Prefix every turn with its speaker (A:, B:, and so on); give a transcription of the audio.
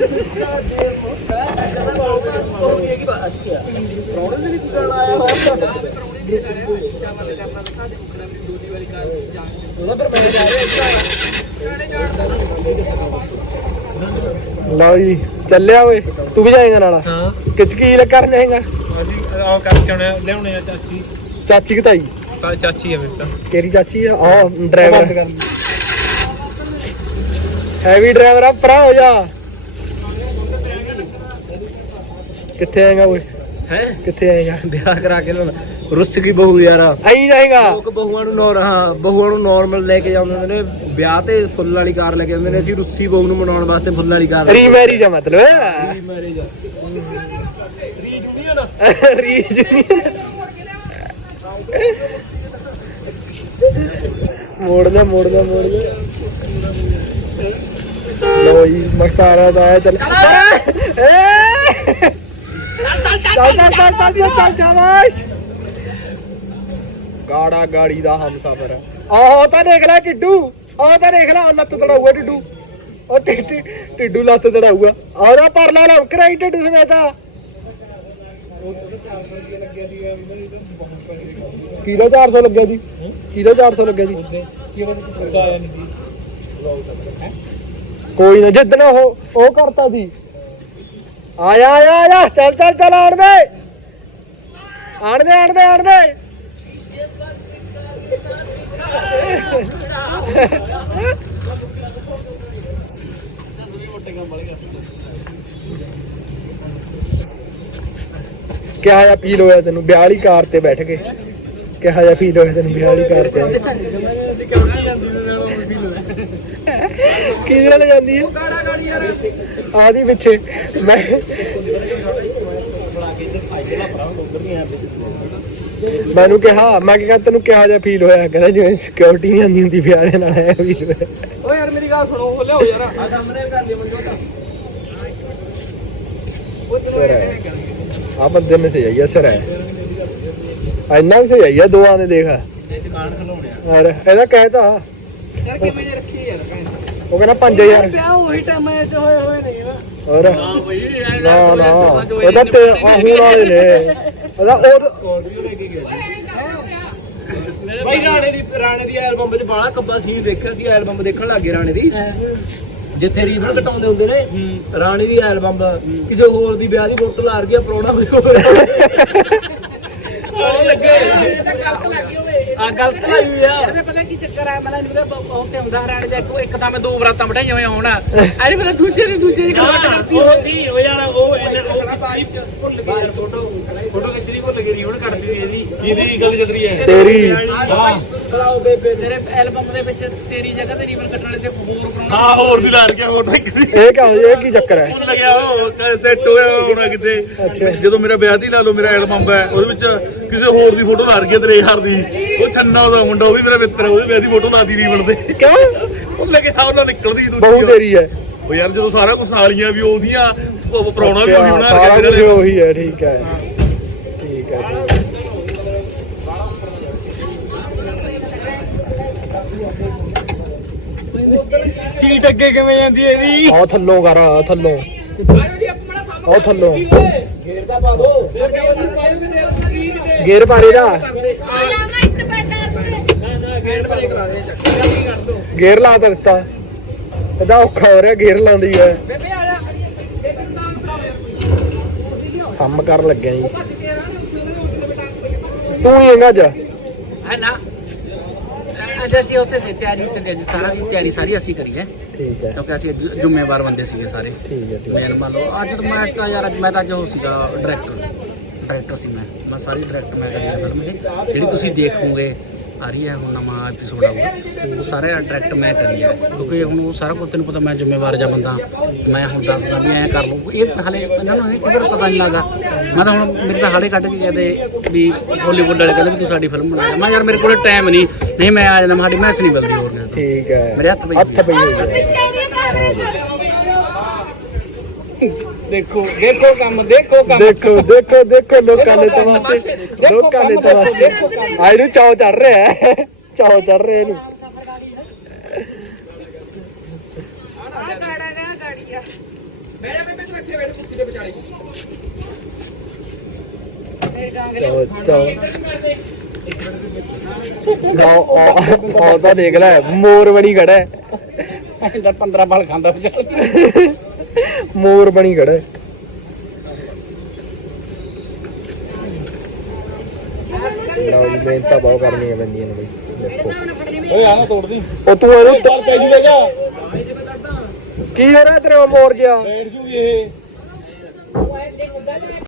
A: ਲਓ ਜੀ ਚੱਲਿਆ ਓਏ ਤੂੰ ਵੀ ਜਾਏਗਾ ਨਾਲ? ਹਾਂ। ਕਿੱਥੇ ਕੀ ਕਰਨ ਜਾਏਗਾ?
B: ਅਸੀਂ ਆ ਕਰਕੇ ਆਉਣੇ ਲਿਆਉਣੇ ਆ
A: ਚਾਚੀ ਕਿ ਤਾਈ?
B: ਚਾਚੀ ਆ ਮੇਰੇ ਤਾਂ।
A: ਕਿਹੜੀ ਚਾਚੀ ਆ? ਆਹ ਡਰਾਈਵਰ ਹੈਵੀ ਡਰਾਈਵਰ ਆ, ਭਰਾ ਹੋ ਜਾ। ਕਿੱਥੇ ਆਏਗਾ ਓਏ?
C: ਹੈ
A: ਕਿੱਥੇ ਆਏਗਾ?
C: ਵਿਆਹ ਕਰਾ ਕੇ ਲਿਆਉਣਾ। ਰੁੱਸ ਗਈ ਬਹੂ ਯਾਰ।
A: ਆਈ ਜਾਏਗਾ?
C: ਲੋਕ ਬਹੂਆਂ ਨੂੰ ਨਾਰਮਲ ਲੈ ਕੇ ਜਾਂਦੇ ਨੇ ਵਿਆਹ ਤੇ ਫੁੱਲ ਵਾਲੀ ਕਾਰ ਲੈ ਕੇ ਜਾਂਦੇ ਨੇ। ਅਸੀਂ ਰੁੱਸੀ ਬਹੂ ਨੂੰ ਮਨਾਉਣ ਵਾਸਤੇ ਫੁੱਲ ਵਾਲੀ ਕਾਰ।
A: ਰੀਮੈਰਿਜ ਆ ਮਤਲਬ?
C: ਰੀਮੈਰਿਜ ਆ।
A: ਰੀਜ ਮੋੜਦਾ ਲੋ ਜੀ ਮਖਤਾਰਾ ਦਾ ਆਇਆ। ਚੱਲ ਗਾੜਾ ਗਾੜੀ ਦਾ ਹਮਸਫਰ। ਆਹ ਤਾਂ ਦੇਖ ਲੈ ਟਿੱਡੂ, ਆਹ ਤਾਂ ਦੇਖ ਲੈ ਲੱਤ ਤੜਾਊਗਾ ਟਿੱਡੂ। ਉਹ ਟਿੱਡੂ ਲੱਤ ਤੜਾਊਗਾ। ਆਹ ਪਰ ਲਾ ਲੰਕ ਰਾਈ ਟਿੱਡੂ ਸਮੇਤਾ। ਕਿਲੋ 400 ਲੱਗਿਆ ਜੀ। ਕਿਲੋ 400 ਲੱਗਿਆ ਜੀ। ਕੋਈ ਨਾ ਜਿੱਦਣ ਉਹ ਕਰਤਾ ਸੀ। ਆਇਆ ਚੱਲ ਆਣ ਦੇ। ਕਿਹਾ ਜਿਹਾ ਫੀਲ ਹੋਇਆ ਤੈਨੂੰ ਵਿਆਹ ਵਾਲੀ ਕਾਰ ਤੇ ਬੈਠ ਕੇ? ਕਿਹਾ ਜਿਹਾ ਫੀਲ ਹੋਇਆ ਤੈਨੂੰ ਵਿਆਹ ਵਾਲੀ ਕਾਰ ਤੇ? ਕਿਹਦੇ ਨਾਲ ਜਾਂਦੀ ਹੈ? ਆਦੀ ਪਿੱਛੇ ਮੈਂ ਮੈਨੂੰ ਕਿਹਾ, ਮੈਂ ਕਿਹਾ ਤੈਨੂੰ ਕਿਹਾ ਜਿਹਾ ਫੀਲ ਹੋਇਆ? ਕਹਿੰਦਾ ਜਿਵੇਂ ਸਿਕਿਉਰਿਟੀ ਨਹੀਂ ਆਉਂਦੀ ਹੁੰਦੀ ਵਿਆਹ ਦੇ ਨਾਲ ਆਇਆ ਫੀਲ ਹੋਇਆ।
B: ਓ ਯਾਰ ਮੇਰੀ ਗੱਲ ਸੁਣੋ, ਉਹ ਲਿਆਓ ਯਾਰ ਆ ਸਾਹਮਣੇ ਕਰ ਲਈ ਮੰਗੋ ਤਾਂ।
A: ਆ ਬੰਦੇ ਨੇ ਸਹੀ ਹੈ ਸਰ, ਇੰਨਾ ਸਹੀ ਹੈ ਦੋਆਂ ਨੇ। ਦੇਖ
B: ਦੁਕਾਨ ਖਲੋਣਿਆ
A: ਯਾਰ ਇਹਦਾ ਕਹਿਤਾ
B: ਯਾਰ ਕਿਵੇਂ ਜੇ ਰੱਖੀ ਯਾਰ
A: ਉਹ ਕਹਿੰਦਾ 5000
B: ਵਿਆਹ ਉਹੀ ਟਾਈਮ ਚ ਹੋਏ ਨਹੀਂ ਨਾ।
A: ਹੋਰ
B: ਹਾਂ ਬਈ
A: ਨਾ ਉਹਦਾ ਤੇ ਹੁਣ ਵਾਲੇ ਨੇ ਉਹਦਾ
B: ਸਕੋਰਪੀਓ ਲੈ ਕੇ ਗਿਆ ਬਈ। ਰਾਣੇ ਦੀ ਐਲਬਮ ਵਿੱਚ ਬਾਲਾ ਕੱਬਾ ਸੀਨ ਦੇਖਿਆ ਸੀ। ਐਲਬਮ ਦੇਖਣ ਲੱਗੇ ਰਾਣੇ ਦੀ, ਜਿੱਥੇ ਰੀਵਨ ਘਟਾਉਂਦੇ ਹੁੰਦੇ ਨੇ। ਰਾਣੀ ਦੀ ਐਲਬਮ ਕਿਸੇ ਹੋਰ ਦੀ ਵਿਆਹ ਦੀ ਬੋਤਲ ਆ ਰਹੀ ਆ, ਪਰੋਣਾ ਕੋਈ ਹੋਰ ਲੱਗੇ ਆ ਗਲਤ ਲਾਈ ਹੋਈ ਆ।
D: ਇਹਨੇ ਪਤਾ ਕੀ ਚੱਕਰ ਆ? ਮੈਂ ਇਹਨੂੰ ਉਹ ਤੇ ਹੁੰਦਾ ਹਰਾਣੇ ਦਾ ਇੱਕ ਤਾਂ ਮੈਂ 2 ਬਰਾਤਾਂ ਬਿਠਾਈਆਂ ਹੋਈਆਂ ਹੋਣਾ। ਐਨੀ ਪਤਾ ਦੂਜੇ ਦੀ ਕਲਾਟ ਕਰਤੀ
B: ਹੋਤੀ ਹੋ ਯਾਰ। ਉਹ ਤਾਰੀਫ ਚ ਭੁੱਲ ਗਈ ਯਾਰ। ਫੋਟੋ ਖਿੱਚਣੀ ਭੁੱਲ ਗਈ। ਰੀਵਨ ਕੱਟਦੀ ਇਹਦੀ ਇਹਦੀ ਗੱਲ ਚੱਲ ਰਹੀ ਹੈ
A: ਤੇਰੀ।
B: ਹਾਂ
D: ਬਲਾਓ ਬੇਬੇ ਤੇਰੇ ਐਲਬਮ ਦੇ ਵਿੱਚ ਤੇਰੀ ਜਗ੍ਹਾ ਤੇ ਰੀਵਨ ਕੱਟਣ ਵਾਲੇ ਤੇ ਹੋਰ ਬਣਾਉਣਾ।
B: ਹਾਂ ਹੋਰ ਦੀ ਲਾ ਰਿਹਾ ਫੋਟੋ ਇੱਕ ਦੀ।
A: ਇਹ ਕੀ ਚੱਕਰ ਹੈ?
B: ਭੁੱਲ ਗਿਆ ਉਹ ਸੈੱਟ ਹੋਇਆ ਹੋਣਾ ਕਿਤੇ। ਜਦੋਂ ਮੇਰਾ ਵਿਆਹ ਦੀ ਲਾ ਲਓ, ਮੇਰਾ ਐਲਬਮ ਹੈ ਉਹਦੇ ਵਿੱਚ ਕਿਸੇ ਹੋਰ ਦੀ ਫੋਟੋ ਲਾ ਰਹੀ ਹੈ ਤੇਰੇ ਯਾਰ ਦੀ। ਉਹ ਛੰਨਾ ਉਹਦਾ ਮੁੰਡਾ, ਉਹ ਵੀ ਮੇਰਾ ਮਿੱਤਰ, ਉਹਦੇ ਵਿਆਹ ਦੀ ਫੋਟੋ ਲਾਦੀ ਰੀਵਨ ਤੇ।
A: ਕਿਉਂ?
B: ਭੁੱਲ ਗਿਆ ਉਹਨਾਂ ਨਿਕਲਦੀ ਦੂਜੀ
A: ਬਹੁਤ ਤੇਰੀ ਹੈ
B: ਉਹ ਯਾਰ। ਜਦੋਂ ਸਾਰਾ ਕੁਝ ਸਾਲੀਆਂ ਵੀ ਉਹਦੀਆਂ, ਪਰਾਉਣਾ ਵੀ ਉਹੀ ਬਣਾ
A: ਸਾਰਾ
B: ਕੇ
A: ਕੁਝ ਉਹੀ ਹੈ। ਠੀਕ ਹੈ।
B: ਸੀਟ ਅੱਗੇ ਕਿਵੇਂ ਜਾਂਦੀ ਇਹਦੀ?
A: ਆਹ ਥੱਲੋਂ ਕਰ, ਥੱਲੋਂ ਉਹ ਥੱਲੋਂ
B: ਗੇਰ ਦਾ ਪਾ ਦੋ।
A: ਗੇਰ ਪਾਰੇ ਦਾ ਗੇਰ ਲਾ ਦਿੱਤਾ। ਇਹਦਾ ਔਖਾ ਹੋ ਰਿਹਾ ਗੇਰ ਲਾਉਂਦੀ ਹੈ। ਕੰਮ ਕਰਨ ਲੱਗਿਆ ਜੀ। ਤੂੰ ਹੀ ਹੈਗਾ ਅੱਜ?
D: ਹੈ ਨਾ ਅੱਜ ਅਸੀਂ ਉੱਥੇ ਸੀ ਤਿਆਰੀ ਤੇ ਤਿਆਰੀ ਸਾਰੀ ਅਸੀਂ ਕਰੀ ਹੈ।
A: ਠੀਕ ਹੈ।
D: ਕਿਉਂਕਿ ਅਸੀਂ ਜ਼ਿੰਮੇਵਾਰ ਬੰਦੇ ਸੀਗੇ ਸਾਰੇ।
A: ਠੀਕ ਹੈ।
D: ਮੈਂ ਮੰਨ ਲਓ ਅੱਜ ਤਾਂ ਮੈਂ ਤਾਂ ਯਾਰ ਮੈਂ ਤਾਂ ਅੱਜ ਉਹ ਸੀਗਾ ਡਾਇਰੈਕਟਰ ਸੀ। ਮੈਂ ਸਾਰੀ ਡਾਇਰੈਕਟ ਮੈਂ ਕਰੀ ਹੈ ਫਿਲਮ ਇਹ ਜਿਹੜੀ ਤੁਸੀਂ ਦੇਖੋਗੇ। ਆ ਰਹੀ ਹੈ ਹੁਣ ਨਵਾਂ ਐਪੀਸੋਡ ਆਊਗਾ, ਉਹ ਸਾਰੇ ਡਾਇਰੈਕਟ ਮੈਂ ਕਰੀ ਹੈ। ਕਿਉਂਕਿ ਹੁਣ ਉਹ ਸਾਰਾ ਕੁਝ ਤੈਨੂੰ ਪਤਾ, ਮੈਂ ਜ਼ਿੰਮੇਵਾਰ ਜਾ ਬੰਦਾ। ਮੈਂ ਹੁਣ ਦੱਸਦਾ ਵੀ ਐਂ ਕਰ ਲਓ। ਇਹ ਹਾਲੇ ਇਹਨਾਂ ਨੂੰ ਕਿਧਰ ਪਤਾ ਨਹੀਂ ਲੱਗਾ। ਮੈਂ ਤਾਂ ਹੁਣ ਮੇਰੇ ਤਾਂ ਹਾਲੇ ਕੱਢ ਕੇ ਕਹਿੰਦੇ ਵੀ ਬਾਲੀਵੁੱਡ ਵਾਲੇ ਕਹਿੰਦੇ ਵੀ ਤੂੰ ਸਾਡੀ ਫਿਲਮ ਬਣਾ। ਮੈਂ ਯਾਰ ਮੇਰੇ ਕੋਲ ਟਾਈਮ ਨਹੀਂ ਮੈਂ ਆ ਜਾਂਦਾ। ਸਾਡੀ ਮੈਚ ਨਹੀਂ ਮਿਲਦੀ ਹੋਰ।
A: ਠੀਕ ਹੈ।
D: ਮੇਰੇ ਹੱਥ
A: ਪਈ ਹੋਈ ਹੈ।
B: ਦੇਖੋ ਕੰਮ ਦੇਖੋ
A: ਲੋਕਾਂ ਨੇ ਤਮਾਸ਼ੇ ਇਹਨੂੰ ਚਾਅ ਚੜ ਰਿਹਾ ਇਹਨੂੰ। ਉਹ ਤਾਂ ਦੇਖ ਲੈ ਮੋਰ ਬਣੀ ਖੜਾ ਹੈ।
D: 15 ਬਲ ਖਾਂਦਾ
A: ਮੋਰ ਬਣੀ ਖੜਾ ਹੈ। ਲਓ ਜੀ ਮਿਹਨਤਾਂ ਬਹੁਤ ਕਰਨੀਆਂ ਪੈਂਦੀਆਂ ਨੇ ਬਈ ਦੇਖੋ।
B: ਓਏ ਆ ਨਾ ਤੋੜਦੀ
A: ਉਹ ਤੂੰ ਇਹਨੂੰ
B: ਚੱਲ ਪੈ ਜੂਗਾ
A: ਕੀ ਹੋ ਰਿਹਾ ਤੇਰੇ ਮੋਰ ਜਿਹਾ
B: ਬੈਠ ਜੂਗੀ ਇਹ